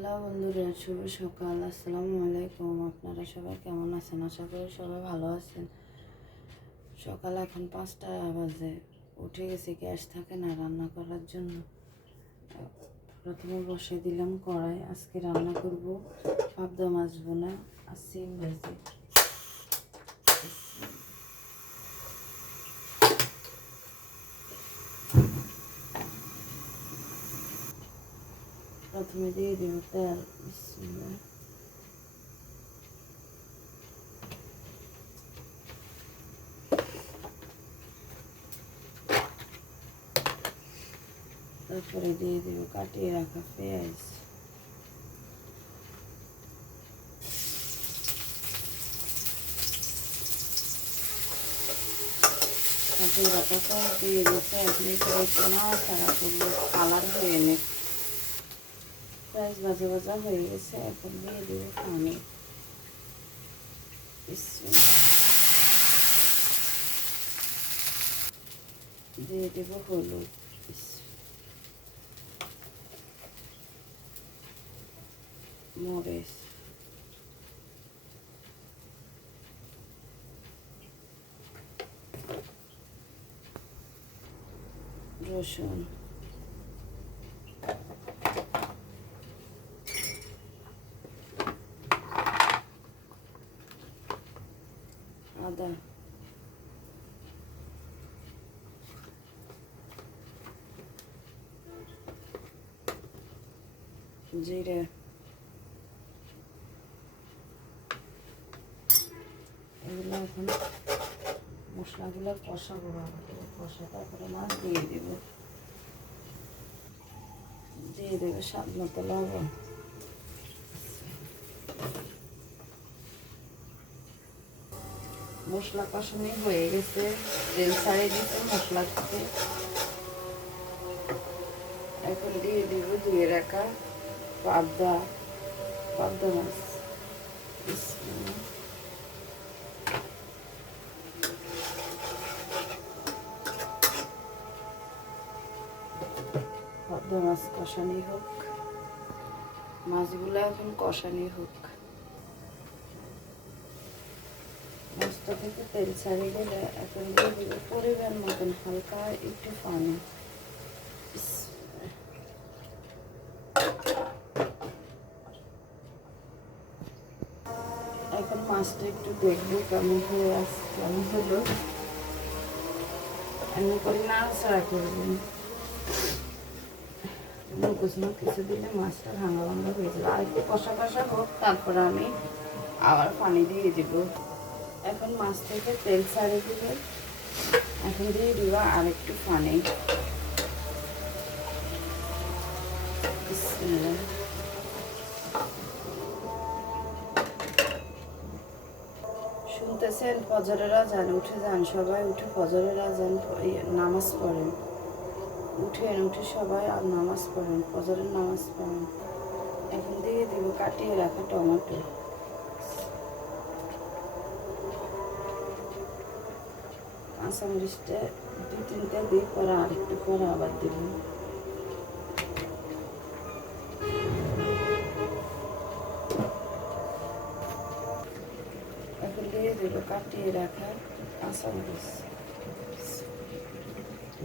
Hello বন্ধুরা, শুভ সকাল, আসসালামু আলাইকুম। আপনারা সবাই কেমন আছেন? আশা করি সবাই ভালো আছেন। সকাল এখন পাঁচটা বাজে, উঠে গেছি, গ্যাস থাকে না রান্না করার জন্য। প্রথমে বসে দিলাম কড়াই, আজকে রান্না করব পাবদা মাছ বোনা আর সিম ভেজে। প্রথমে দিয়ে দিব তেল বিসমিল্লাহ। তারপরে দিয়ে দিব কাটিয়ে রাখা পেঁয়াজ কাটিয়ে রাখা পেঁয়াজ দিয়ে দিতে আপনি একটু না ছাড়া করলে কালার হয়ে নেই পেঁয়াজ ভাজা ভাজা হয়ে গেছে এখন দিয়ে দিব পানি। দিয়ে দেব হলুদ। মরিচ রসুন আদা জিরে এগুলো এখন মশলাগুলো কষাবো কষা তারপরে মাছ দিয়ে দেব দিয়ে দেবে স্বাদ মতো লবণ মশলা কষানি হয়ে গেছে। তেল ছাড়িয়ে দিতে মশলা থেকে। এখন দিয়ে দিব ধুয়ে রাখা পাবদা পাবদা মাছ। পাবদা মাছ কষানি হোক। মাছগুলো এখন কষানি হোক। মাছটা থেকে তেল ছাড়িয়ে গেলে এখন পরিমাণ মতন হালকা, একটু পানি এখন মাছটা একটু দেখব কেমন হয়ে কেমন হলো। এমনি করে নাড়াচাড়া করবেন মুখোশ না, কিছু দিলে মাছটা ভাঙা ভাঙা হয়ে যাবে। আর একটু কষা কষা হোক, তারপরে আমি আবার পানি দিয়ে দিব। এখন মাছ থেকে তেল ছাড়িয়ে দিবে। এখন দিয়ে দিব আর একটু পানি শুনতেছেন? ফজরের আজান উঠে যান সবাই উঠে ফজরের আজান ইয়ে, নামাজ পড়েন। উঠেন উঠে সবাই আর নামাজ পড়েন ফজরের নামাজ পড়েন। এখন দিয়ে দিব কাটিয়ে রাখা টমেটো। কাঁচামরিচটা দুই তিনটা দিয়ে পরে আরেকটু পরে আবার দিব এখন দিয়ে দেব কাটিয়ে রাখা কাঁচামরিচ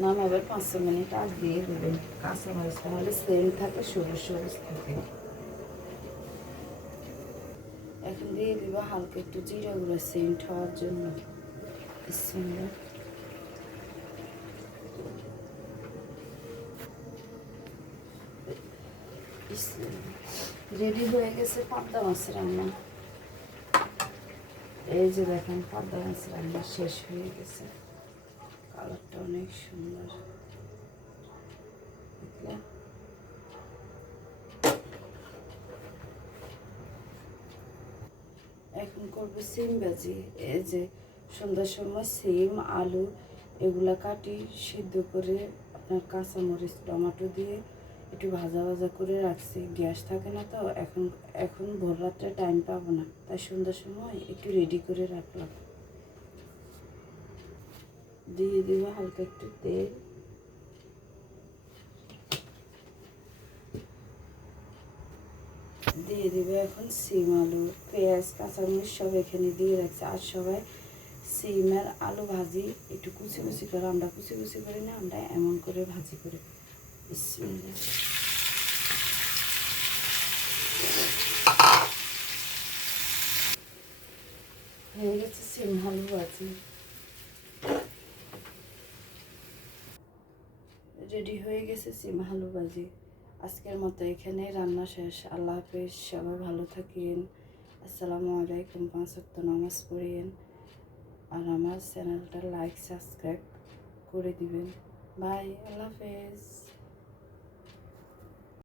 নামাবার পাঁচ মিনিট আগ দিয়ে দেবেন কাঁচামরিচ তাহলে সেম থাকে সবুজ সবুজ থাকে। এখন দিয়ে দিব হালকা একটু জিরা গুঁড়ো সেন্ট হওয়ার জন্য। রেডি হয়ে গেছে পাবদা মাছ রান্না। এই যে দেখেন পাবদা মাছ রান্না শেষ হয়ে গেছে। কালারটা অনেক সুন্দর। এখন করব সিম ভাজি। এই যে সন্ধ্যার সময় সিম, আলু, এগুলা কাটি সিদ্ধ করে আপনার কাঁচামরিচ, টমেটো দিয়ে একটু ভাজা ভাজা করে রাখছি। গ্যাস থাকে না তো, এখন এখন ভোর রাত্রে টাইম পাবো না। তাই সন্ধ্যার সময় একটু রেডি করে রাখলাম। দিয়ে দিব হালকা একটু তেল। দিয়ে দিবে এখন সিম, আলু, পেঁয়াজ, কাঁচামরিচ সব এখানে দিয়ে রাখছে। আর সবাই সিম আর আলু ভাজি, একটু কুচি কুচি করে, আমরা কুচি কুচি করি না, আমরা এমন করে ভাজি করি বিসমিল্লাহ। হয়ে গেছে সিম ভাজি রেডি হয়ে গেছে সিম আলু ভাজি আজকের মতো এখানেই রান্না শেষ আল্লাহ হাফেজ সবাই ভালো থাকেন আসসালামু আলাইকুম পাঁচ ওয়াক্ত নামাজ পড়িয়েন আর আমার চ্যানেলটা লাইক সাবস্ক্রাইব করে দিবেন বাই আল্লাহ হাফেজ